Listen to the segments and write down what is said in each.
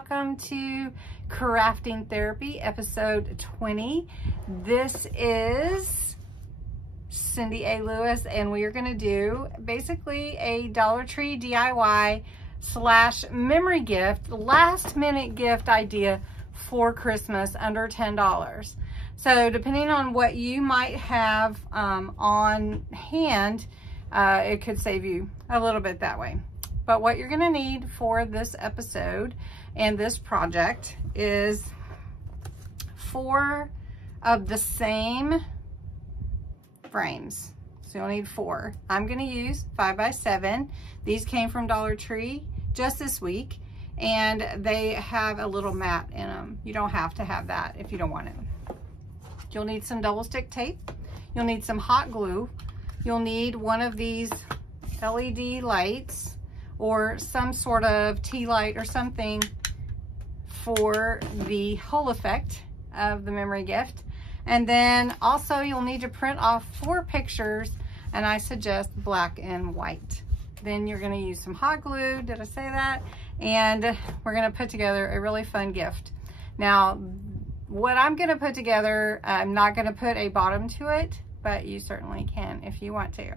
welcome to Crafting Therapy, episode 20. This is Cindy A. Lewis, and we are going to do basically a Dollar Tree DIY / memory gift, last minute gift idea for Christmas under $10. So depending on what you might have on hand, it could save you a little bit that way. But what you're going to need for this episode and this project is 4 of the same frames. So you'll need 4. I'm going to use 5x7. These came from Dollar Tree just this week, and they have a little mat in them. You don't have to have that if you don't want it. You'll need some double stick tape. You'll need some hot glue. You'll need one of these LED lights or some sort of tea light or something for the whole effect of the memory gift. And then also you'll need to print off 4 pictures, and I suggest black and white. Then you're going to use some hot glue, did I say that? And we're going to put together a really fun gift. Now, what I'm going to put together, I'm not going to put a bottom to it, but you certainly can if you want to.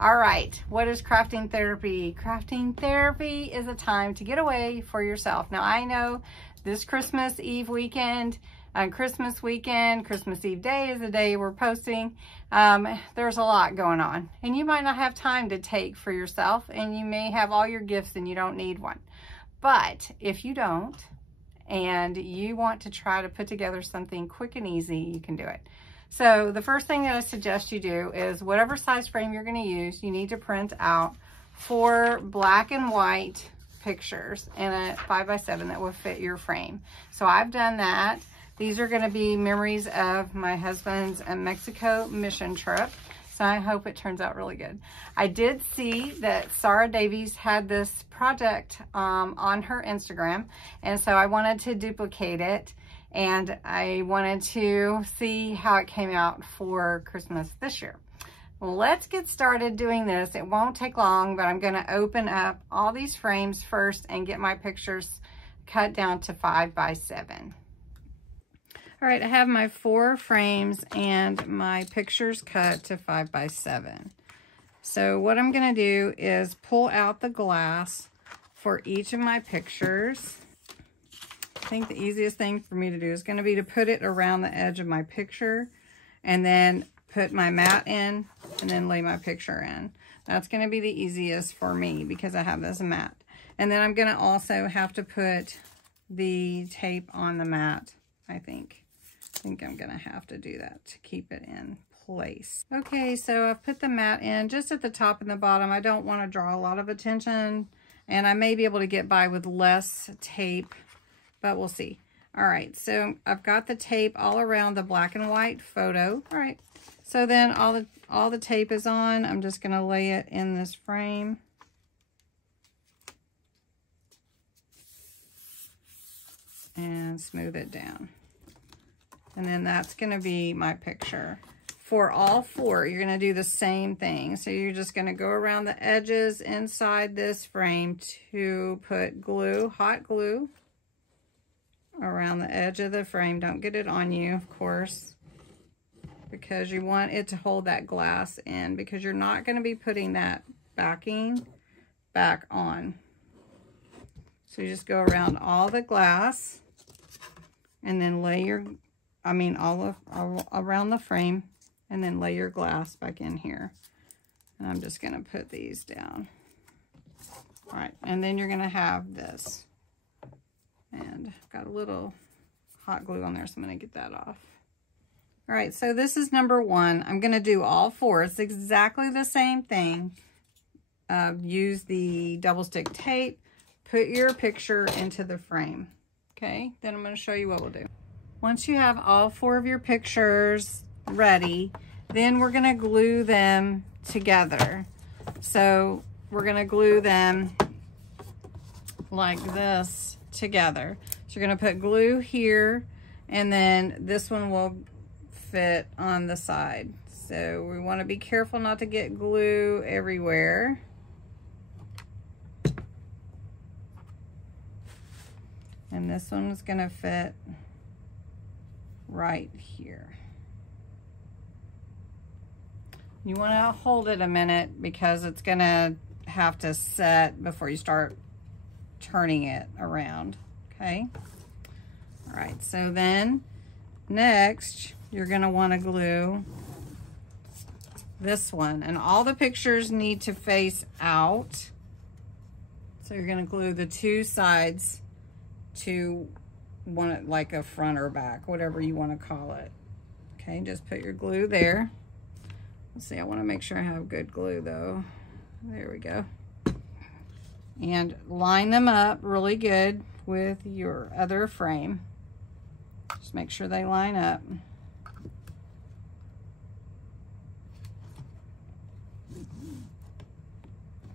All right, what is crafting therapy? Crafting therapy is a time to get away for yourself. Now, I know this Christmas Eve weekend, Christmas Eve day is the day we're posting. There's a lot going on, and you might not have time to take for yourself, and you may have all your gifts and you don't need one. But if you don't, and you want to try to put together something quick and easy, you can do it. So the first thing that I suggest you do is whatever size frame you're going to use, you need to print out 4 black and white pictures in a 5x7 that will fit your frame. So I've done that. These are going to be memories of my husband's Mexico mission trip. So I hope it turns out really good. I did see that Sarah Davies had this project on her Instagram, and so I wanted to duplicate it, and I wanted to see how it came out for Christmas this year. Well, let's get started doing this. It won't take long, but I'm going to open up all these frames first and get my pictures cut down to 5x7. All right, I have my 4 frames and my pictures cut to 5x7. So what I'm going to do is pull out the glass for each of my pictures. I think the easiest thing for me to do is going to be to put it around the edge of my picture and then put my mat in and then lay my picture in. That's going to be the easiest for me because I have this mat. And then I'm going to also have to put the tape on the mat, I think I'm going to have to do that to keep it in place. Okay, so I've put the mat in just at the top and the bottom. I don't want to draw a lot of attention, and I may be able to get by with less tape, but we'll see. All right, so I've got the tape all around the black and white photo. All right, so then all the tape is on. I'm just going to lay it in this frame. And smooth it down. And then that's going to be my picture. For all 4, you're going to do the same thing. So you're just going to go around the edges inside this frame to put glue, hot glue, around the edge of the frame. Don't get it on you, of course, because you want it to hold that glass in, because you're not going to be putting that backing back on. So you just go around all the glass and then lay your, all around the frame, and then lay your glass back in here. And I'm just going to put these down. All right, and then you're going to have this. And I've got a little hot glue on there, so I'm going to get that off. All right, so this is number 1. I'm going to do all 4. It's exactly the same thing. Use the double stick tape. Put your picture into the frame. Okay, then I'm going to show you what we'll do. Once you have all 4 of your pictures ready, then we're going to glue them together. So we're going to glue them like this together. So you're going to put glue here, and then this one will fit on the side. So we want to be careful not to get glue everywhere. And this one's gonna fit right here. You wanna hold it a minute because it's gonna have to set before you start turning it around, okay? All right, so then next, you're gonna wanna glue this one, and all the pictures need to face out. So you're gonna glue the two sides to one, like a front or back, whatever you wanna call it. Okay, just put your glue there. Let's see, I wanna make sure I have good glue though. There we go. And line them up really good with your other frame. Just make sure they line up.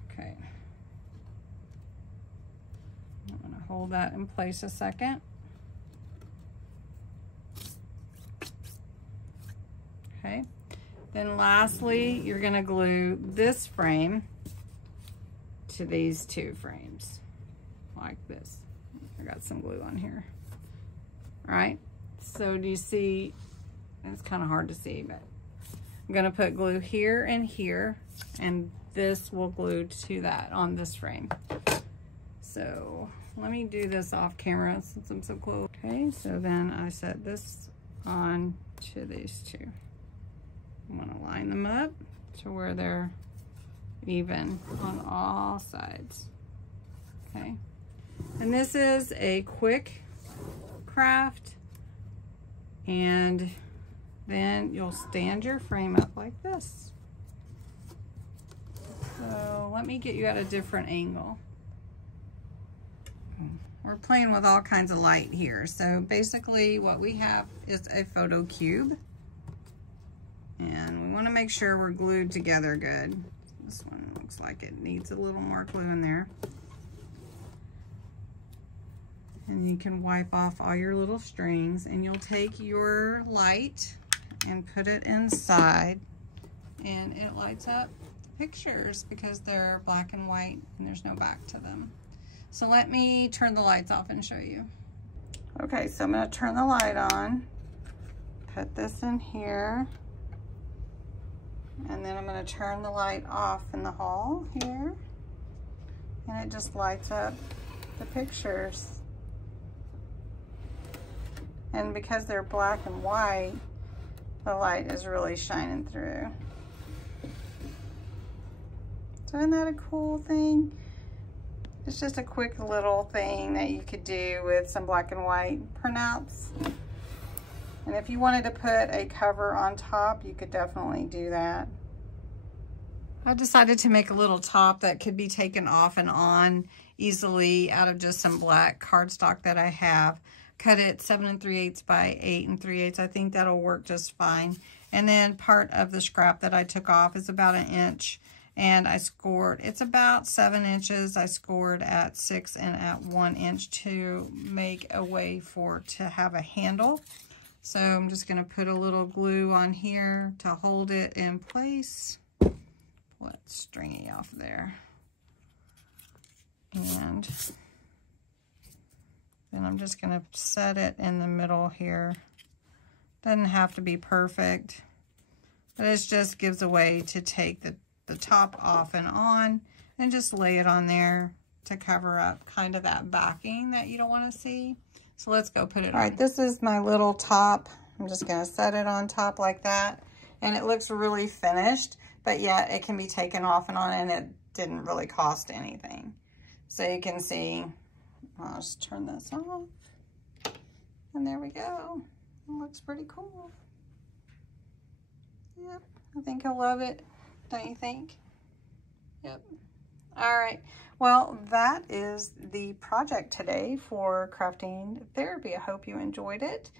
Okay. I'm gonna hold that in place a second. Okay. Then lastly, you're gonna glue this frame to these two frames, like this. I got some glue on here. All right, so do you see, it's kind of hard to see, but I'm gonna put glue here and here, and this will glue to that on this frame. So let me do this off camera since I'm so close. Okay, so then I set this on to these two. I'm gonna line them up to where they're even on all sides. Okay, and this is a quick craft, and then you'll stand your frame up like this. So let me get you at a different angle. We're playing with all kinds of light here. So basically what we have is a photo cube, and we want to make sure we're glued together good. This one looks like it needs a little more glue in there. And you can wipe off all your little strings, and you'll take your light and put it inside, and it lights up pictures because they're black and white and there's no back to them. So let me turn the lights off and show you. Okay, so I'm gonna turn the light on, put this in here, and then I'm gonna turn the light off in the hall here, and it just lights up the pictures. And because they're black and white, the light is really shining through. So isn't that a cool thing? It's just a quick little thing that you could do with some black and white printouts. And if you wanted to put a cover on top, you could definitely do that. I decided to make a little top that could be taken off and on easily out of just some black cardstock that I have. Cut it 7 3/8 by 8 3/8. I think that'll work just fine. And then part of the scrap that I took off is about 1 inch. And I scored, it's about 7 inches. I scored at 6 and at 1 inch to make a way to have a handle. So I'm just gonna put a little glue on here to hold it in place. Pull that stringy off there. And then I'm just gonna set it in the middle here. Doesn't have to be perfect, but it just gives a way to take the top off and on and just lay it on there to cover up kind of that backing that you don't want to see. So let's go put it on. All right, this is my little top. I'm just going to set it on top like that, and it looks really finished, but yet it can be taken off and on, and it didn't really cost anything. So you can see, I'll just turn this off, and there we go. It looks pretty cool. Yep, I think you'll love it. Don't you think? Yep. All right. Well, that is the project today for crafting therapy. I hope you enjoyed it.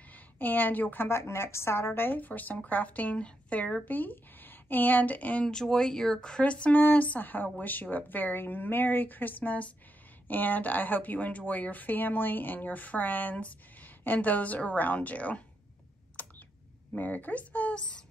And you'll come back next Saturday for some crafting therapy. And enjoy your Christmas. I wish you a very Merry Christmas. And I hope you enjoy your family and your friends and those around you. Merry Christmas.